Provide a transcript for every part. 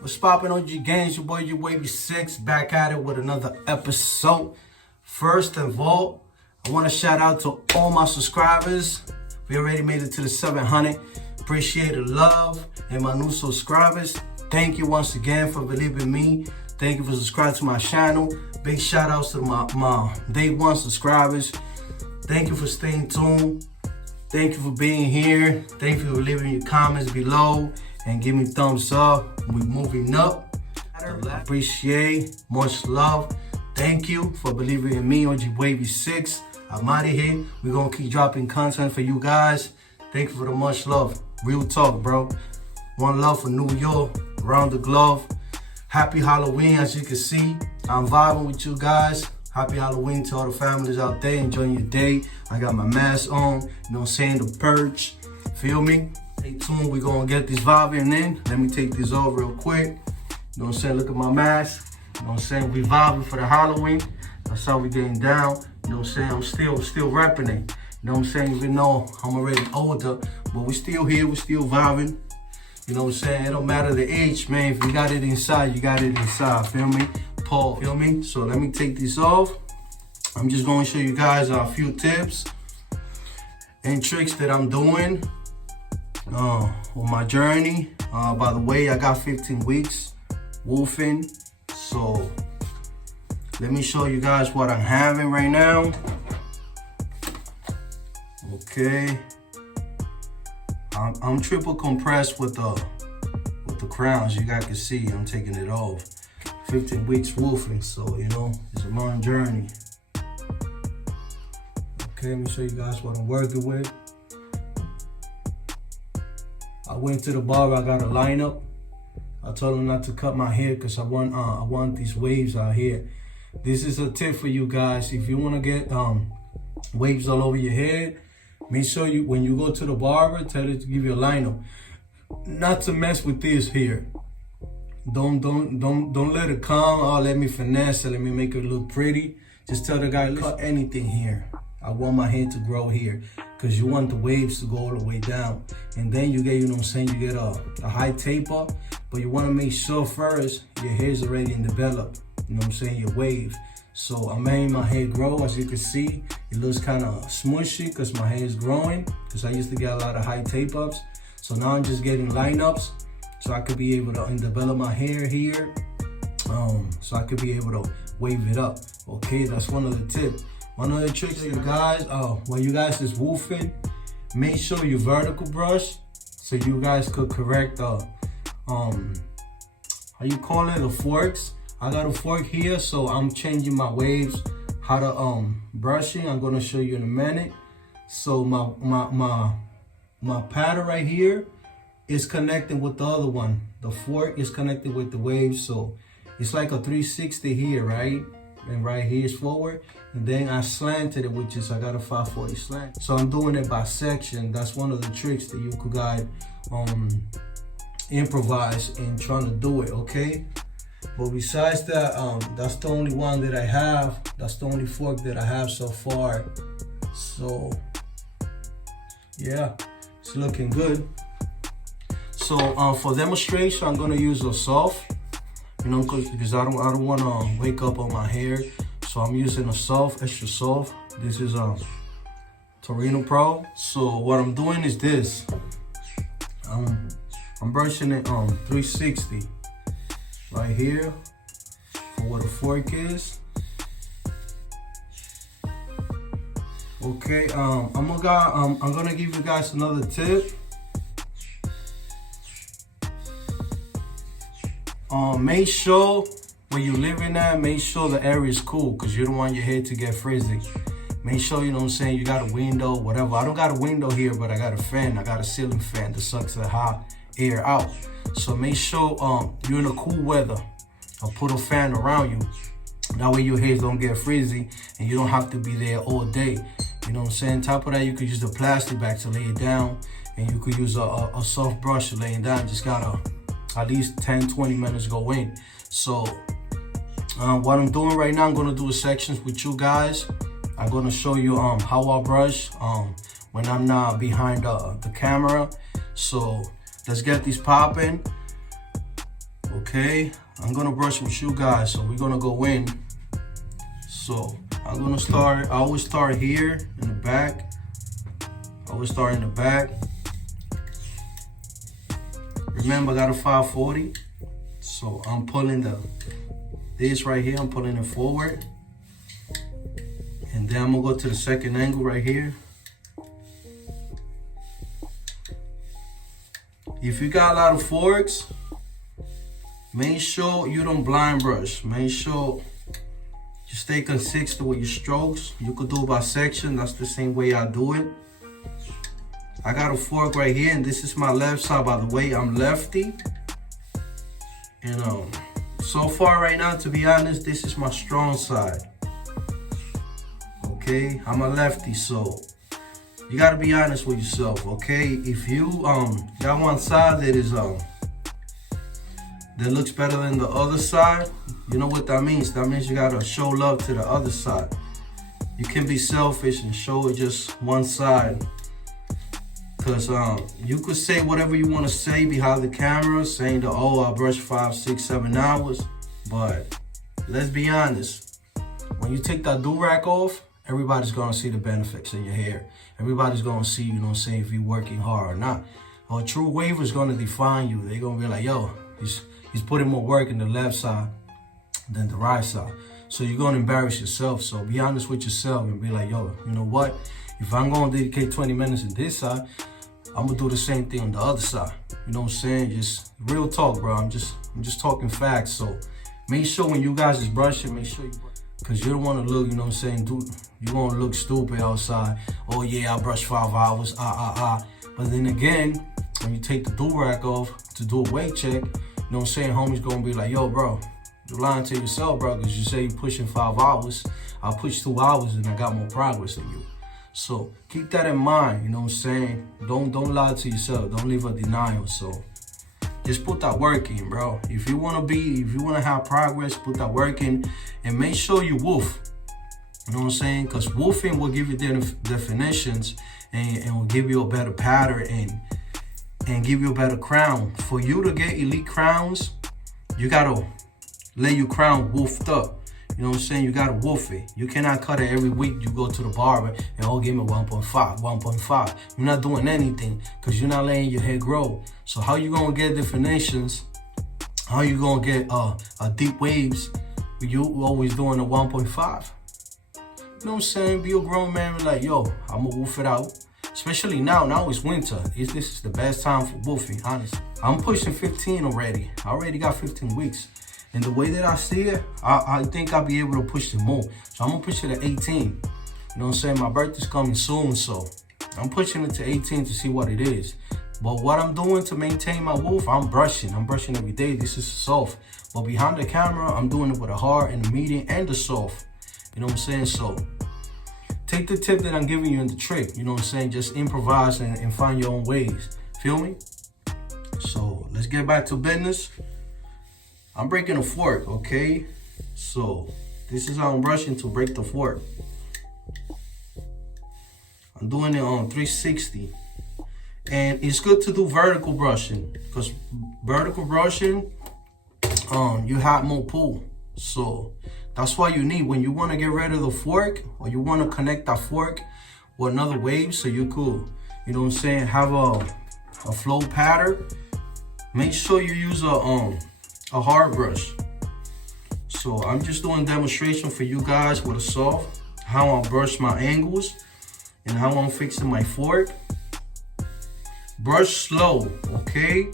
What's poppin', OG Games? Your boy, your Wavy 6, back at it with another episode. First of all, I want to shout out to all my subscribers. We already made it to the 700. Appreciate the love and my new subscribers. Thank you once again for believing in me. Thank you for subscribing to my channel. Big shout outs to my day one subscribers. Thank you for staying tuned. Thank you for being here. Thank you for leaving your comments below and give me thumbs up. We're moving up. Appreciate, much love. Thank you for believing in me, OG Wavy 6. I'm out of here. We're gonna keep dropping content for you guys. Thank you for the much love. Real talk, bro. One love for New York, around the globe. Happy Halloween, as you can see. I'm vibing with you guys. Happy Halloween to all the families out there enjoying your day. I got my mask on, you know what I'm saying, the perch. Feel me? Stay tuned, we're gonna get this vibing in. Let me take this off real quick. You know what I'm saying, look at my mask. You know what I'm saying, we vibing for the Halloween. That's how we getting down. You know what I'm saying, I'm still repping it. You know what I'm saying, even though I'm already older, but we still here, we still vibing. You know what I'm saying, it don't matter the age, man. If you got it inside, you got it inside, feel me? Paul, feel me? So let me take this off. I'm just gonna show you guys a few tips and tricks that I'm doing on my journey. By the way, I got 15 weeks wolfing. So let me show you guys what I'm having right now. Okay. I'm triple compressed with the crowns. You guys can see I'm taking it off. 15 weeks wolfing, so you know, it's a long journey. Okay, let me show you guys what I'm working with. I went to the barber, I got a lineup. I told him not to cut my hair because I want these waves out here. This is a tip for you guys. If you want to get waves all over your head, make sure you, when you go to the barber, tell it to give you a lineup. Not to mess with this here. Don't let it come. Oh, let me finesse it. Let me make it look pretty. Just tell the guy, cut anything here. I want my hair to grow here, because you want the waves to go all the way down. And then you get, you know what I'm saying, you get a high taper, but you want to make sure first your hair's already developed. You know what I'm saying, your wave. So I'm making my hair grow. As you can see, it looks kind of smushy because my hair is growing, because I used to get a lot of high tape-ups. So now I'm just getting lineups, so I could be able to develop my hair here, so I could be able to wave it up. Okay, that's one of the tips. One of the tricks, you guys, when you guys is woofing, make sure you vertical brush, so you guys could correct how you call it, the forks. I got a fork here, so I'm changing my waves, how to brushing. I'm gonna show you in a minute. So my pattern right here is connecting with the other one. The fork is connected with the wave, so it's like a 360 here, right? And right here is forward, and then I slanted it, which is I got a 540 slant. So I'm doing it by section. That's one of the tricks that you could guide improvise in trying to do it, okay? But besides that, that's the only one that I have. That's the only fork that I have so far. So yeah, it's looking good. So for demonstration, I'm gonna use a soft. You know, because I don't want to wake up on my hair, so I'm using a soft, extra soft. This is a Torino Pro. So what I'm doing is this. I'm brushing it 360 right here for where the fork is. Okay, I'm gonna give you guys another tip. Make sure where you living at, make sure the area is cool, because you don't want your hair to get frizzy. Make sure, you know what I'm saying, you got a window, whatever. I don't got a window here, but I got a fan. I got a ceiling fan that sucks the hot air out. So make sure you're in a cool weather. I'll put a fan around you. That way your hairs don't get frizzy and you don't have to be there all day. You know what I'm saying? Top of that, you could use the plastic bag to lay it down, and you could use a soft brush to lay it down. Just gotta at least 10-20 minutes go in. So what I'm doing right now, I'm gonna do a sections with you guys. I'm gonna show you how I brush when I'm not behind the camera. So let's get these popping. Okay, I'm gonna brush with you guys, so we're gonna go in. So I'm gonna start, I always start here in the back. I always start in the back. Remember, I got a 540. So I'm pulling this right here, I'm pulling it forward. And then I'm gonna go to the second angle right here. If you got a lot of forks, make sure you don't blind brush. Make sure you stay consistent with your strokes. You could do it by section. That's the same way I do it. I got a fork right here, and this is my left side. By the way, I'm lefty. And so far right now, to be honest, this is my strong side. Okay, I'm a lefty, so you gotta be honest with yourself. Okay, if you got one side that is that looks better than the other side, you know what that means. That means you gotta show love to the other side. You can be selfish and show it just one side. Cause you could say whatever you want to say behind the camera, saying that, oh, I brush 5, 6, 7 hours. But let's be honest, when you take that do-rag off, everybody's gonna see the benefits in your hair. Everybody's gonna see, you know what I'm saying, if you're working hard or not. A true waver is gonna define you. They're gonna be like, yo, he's putting more work in the left side than the right side. So you're gonna embarrass yourself. So be honest with yourself and be like, yo, you know what? If I'm gonna dedicate 20 minutes in this side, I'm gonna do the same thing on the other side. You know what I'm saying? Just real talk, bro. I'm just talking facts. So make sure when you guys is brushing, make sure you brush. Cause you don't wanna look, you know what I'm saying, dude, you wanna look stupid outside. Oh yeah, I brush 5 hours, But then again, when you take the do-rag off to do a weight check, you know what I'm saying, homie's gonna be like, yo, bro, you're lying to yourself, bro, because you say you're pushing 5 hours. I push 2 hours and I got more progress than you. So keep that in mind, you know what I'm saying? Don't lie to yourself. Don't leave a denial. So just put that work in, bro. If you wanna have progress, put that work in and make sure you woof. You know what I'm saying? Because woofing will give you the definitions and will give you a better pattern and give you a better crown. For you to get elite crowns, you gotta let your crown woofed up. You know what I'm saying? You gotta woof it. You cannot cut it every week. You go to the barber and, oh, give me 1.5, 1.5. You're not doing anything because you're not letting your hair grow. So how you gonna get definitions? How you gonna get deep waves? You always doing a 1.5. You know what I'm saying? Be a grown man, like, yo, I'm gonna woof it out. Especially now. Now it's winter. This is the best time for woofing, honestly. I'm pushing 15 already. I already got 15 weeks. And the way that I see it, I think I'll be able to push it more. So I'm gonna push it at 18. You know what I'm saying? My birthday's coming soon, so I'm pushing it to 18 to see what it is. But what I'm doing to maintain my woof, I'm brushing. I'm brushing every day. This is soft. But behind the camera, I'm doing it with a hard and a medium and the soft. You know what I'm saying? So take the tip that I'm giving you in the trick. You know what I'm saying? Just improvise and find your own ways. Feel me? So let's get back to business. I'm breaking a fork, okay? So this is how I'm brushing to break the fork. I'm doing it on 360. And it's good to do vertical brushing because vertical brushing, you have more pull. So that's why you need, when you want to get rid of the fork or you want to connect that fork with another wave so you could, you know what I'm saying, have a flow pattern, make sure you use a hard brush. So I'm just doing demonstration for you guys with a soft, how I brush my angles and how I'm fixing my fork. Brush slow, okay?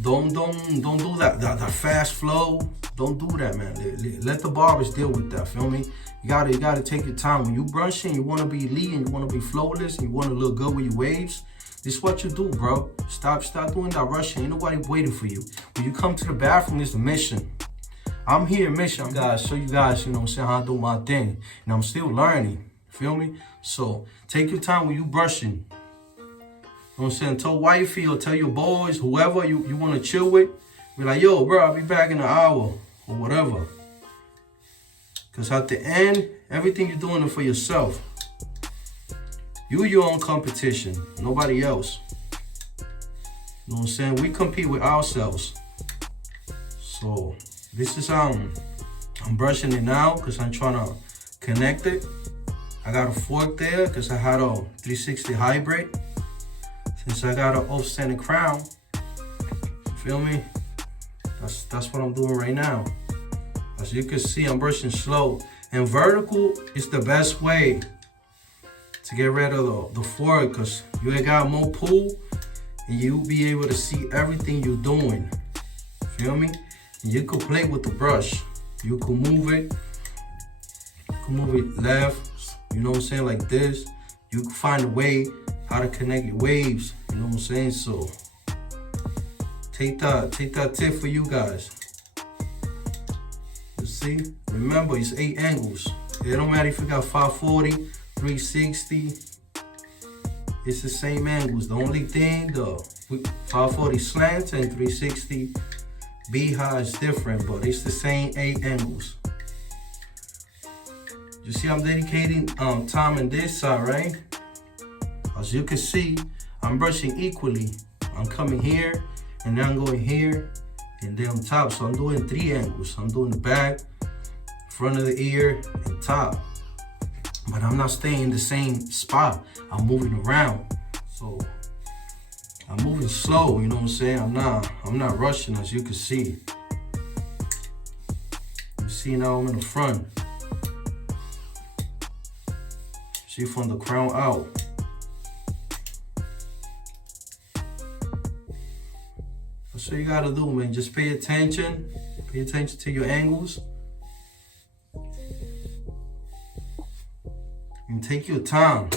Don't do that fast flow. Don't do that, man. Let the barbers deal with that, feel me? You gotta take your time. When you brushing, you wanna be lean, you wanna be flawless, and you wanna look good with your waves. This is what you do, bro. Stop doing that rushing. Ain't nobody waiting for you. When you come to the bathroom, it's a mission. I'm here, mission. I'm gonna show you guys, you know what I'm saying, how I do my thing. And I'm still learning, feel me? So take your time when you brushing. You know what I'm saying? Tell wifey or tell your boys, whoever you want to chill with, be like, yo, bro, I'll be back in an hour or whatever. Because at the end, everything you're doing it for yourself. You your own competition, nobody else. You know what I'm saying? We compete with ourselves. So this is I'm brushing it now because I'm trying to connect it. I got a fork there because I had a 360 hybrid. Since I got an off-center crown, feel me? That's what I'm doing right now. As you can see, I'm brushing slow. And vertical is the best way to get rid of the fork because you ain't got more pull and you'll be able to see everything you're doing. Feel me? And you could play with the brush. You could move it. You can move it left, you know what I'm saying, like this. You can find a way how to connect your waves, you know what I'm saying? So take that tip for you guys. You see, remember it's 8 angles. It don't matter if you got 540, 360, it's the same angles. The only thing, the 540 slant and 360 B-high is different, but it's the same 8 angles. You see, I'm dedicating time on this side, right? As you can see, I'm brushing equally. I'm coming here, and then I'm going here, and then on top. So I'm doing 3 angles. I'm doing the back, front of the ear, and top. But I'm not staying in the same spot. I'm moving around. So I'm moving slow, you know what I'm saying? I'm not rushing, as you can see. You see now I'm in the front. See, from the crown out. That's what you gotta do, man. Just pay attention. Pay attention to your angles. And take your time.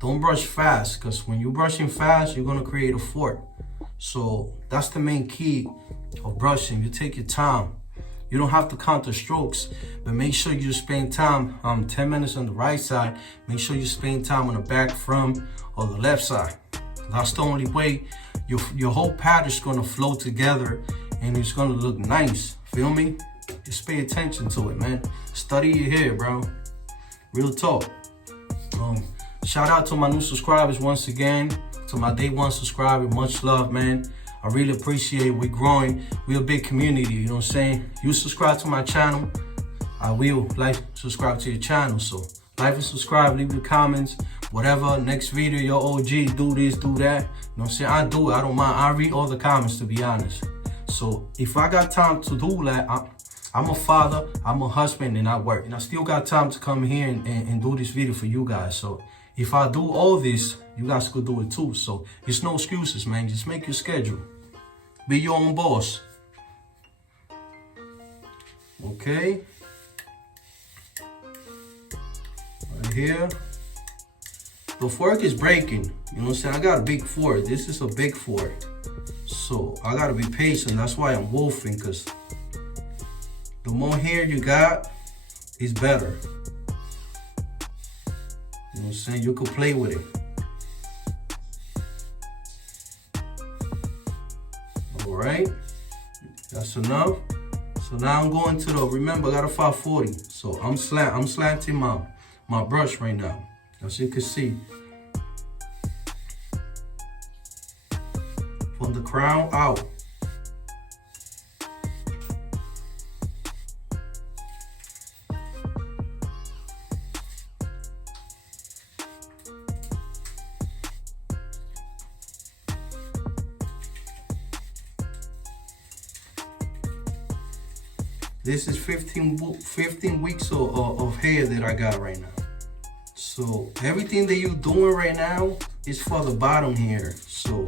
Don't brush fast, because when you're brushing fast, you're gonna create a fork. So that's the main key of brushing. You take your time. You don't have to count the strokes, but make sure you spend time 10 minutes on the right side. Make sure you spend time on the back, front, or the left side. That's the only way your whole pattern is gonna flow together and it's gonna look nice. Feel me? Just pay attention to it, man. Study your hair, bro. Real talk. Shout out to my new subscribers once again. To my day one subscriber, much love, man. I really appreciate it. We're growing. We're a big community, you know what I'm saying? You subscribe to my channel, I will subscribe to your channel. So like and subscribe, leave your comments, whatever. Next video, yo OG, do this, do that. You know what I'm saying? I do it, I don't mind. I read all the comments, to be honest. So if I got time to do that, I'm a father, I'm a husband, and I work. And I still got time to come here and do this video for you guys. So if I do all this, you guys could do it too. So it's no excuses, man. Just make your schedule. Be your own boss. Okay. Right here. The fork is breaking. You know what I'm saying? I got a big fork. This is a big fork. So I gotta be patient. That's why I'm wolfing, because the more hair you got, is better. You know what I'm saying? You could play with it. All right, that's enough. So now I'm going to the, remember I got a 540. So I'm slanting my brush right now. As you can see. From the crown out. This is 15 weeks of hair that I got right now. So everything that you're doing right now is for the bottom hair. So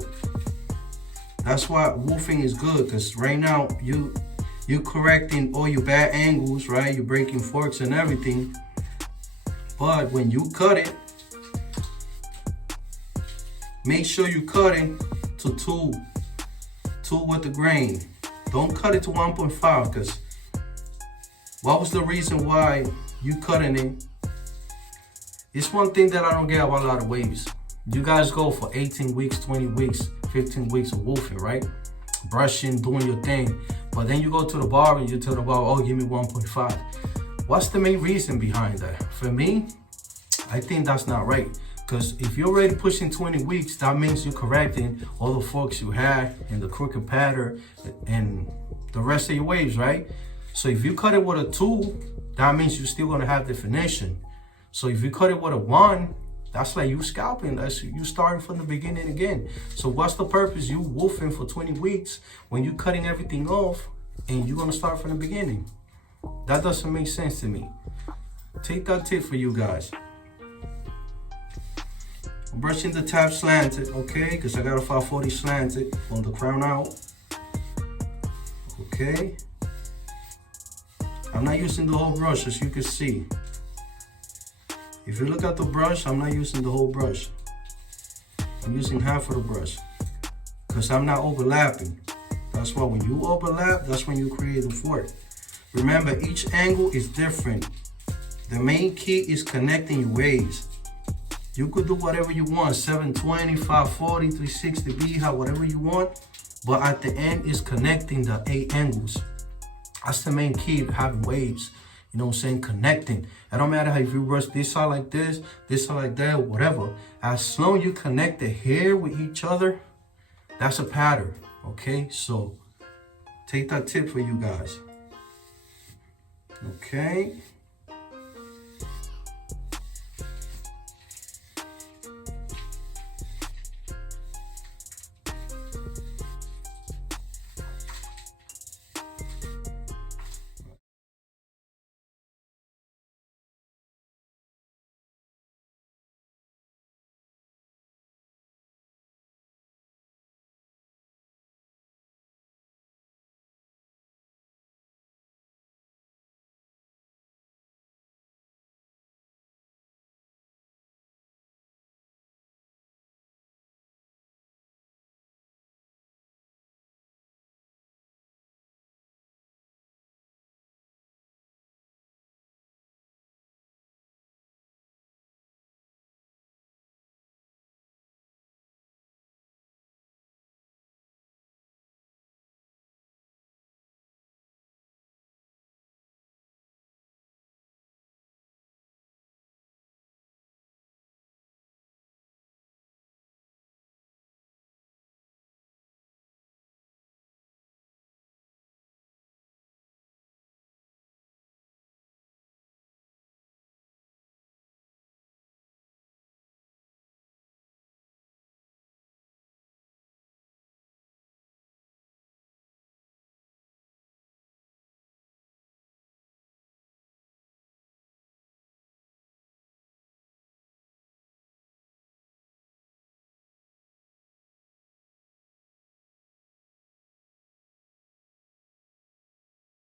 that's why wolfing is good, because right now you're correcting all your bad angles, right? You're breaking forks and everything. But when you cut it, make sure you cut it to 2 with the grain. Don't cut it to 1.5, because what was the reason why you cutting it? It's one thing that I don't get about a lot of waves. You guys go for 18 weeks, 20 weeks, 15 weeks of wolfing, right? Brushing, doing your thing. But then you go to the barber and you tell the barber, oh, give me 1.5. What's the main reason behind that? For me, I think that's not right. Because if you're already pushing 20 weeks, that means you're correcting all the forks you had and the crooked pattern and the rest of your waves, right? So if you cut it with a 2, that means you're still gonna have definition. So if you cut it with a 1, that's like you scalping. That's you starting from the beginning again. So what's the purpose? You wolfing for 20 weeks when you cutting everything off and you're gonna start from the beginning. That doesn't make sense to me. Take that tip for you guys. I'm brushing the top slanted, okay? Because I got a 540 slanted from the crown out. Okay. I'm not using the whole brush, as you can see. If you look at the brush, I'm not using the whole brush. I'm using half of the brush because I'm not overlapping. That's why when you overlap, that's when you create the fork. Remember, each angle is different. The main key is connecting your waves. You could do whatever you want, 720, 540, 360 B-hop, whatever you want. But at the end, it's connecting the 8 angles. That's the main key to having waves. You know what I'm saying? Connecting. It don't matter how if you brush this side like this side like that, whatever. As long as you connect the hair with each other, that's a pattern. Okay? So take that tip for you guys. Okay.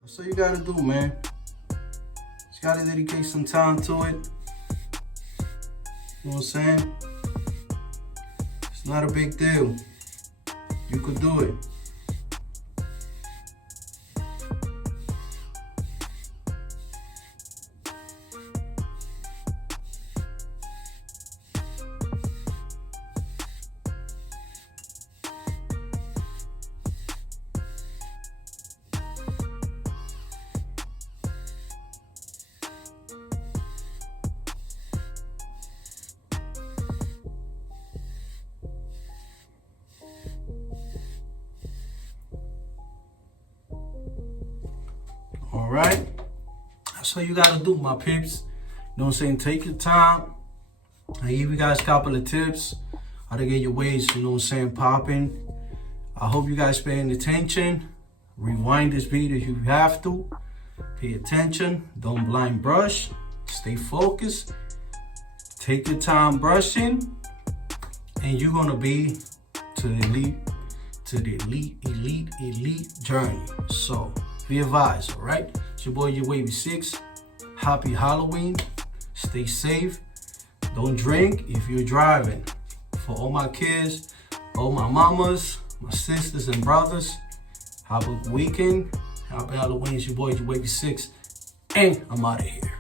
That's all you gotta do, man. Just gotta dedicate some time to it. You know what I'm saying? It's not a big deal. You could do it. All right, that's all you gotta do, my peeps. You know what I'm saying? Take your time. I give you guys a couple of tips how to get your waves, you know what I'm saying, popping. I hope you guys paying attention. Rewind this video if you have to. Pay attention. Don't blind brush. Stay focused. Take your time brushing, and you're gonna be to the elite journey. So be advised, all right? It's your boy, your Wavy 6. Happy Halloween. Stay safe. Don't drink if you're driving. For all my kids, all my mamas, my sisters and brothers, have a weekend. Happy Halloween. It's your boy, your Wavy 6. And I'm out of here.